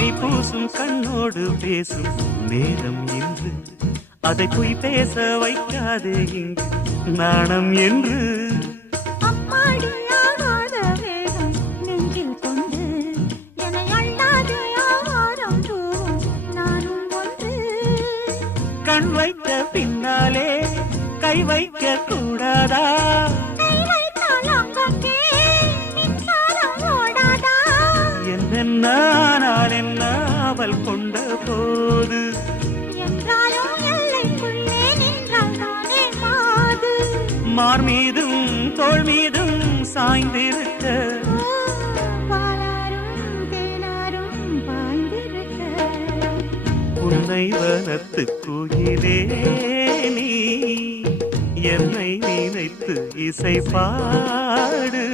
my பூசும் கண்ணோடு பேசும் நேரம் என்று அதை பொய் பேச வைக்காதே இங்கு நாணம் என்று கண் வைத்த பின்னாலே கை வைக்க கூடாதா என்னென்னால் என்ன அவள் கொண்ட போது மார் மீதும் தோள் மீதும் சாய்ந்திருக்க உன்னை வனத்து குயிலே நீ என்னை நினைத்து இசை பாடு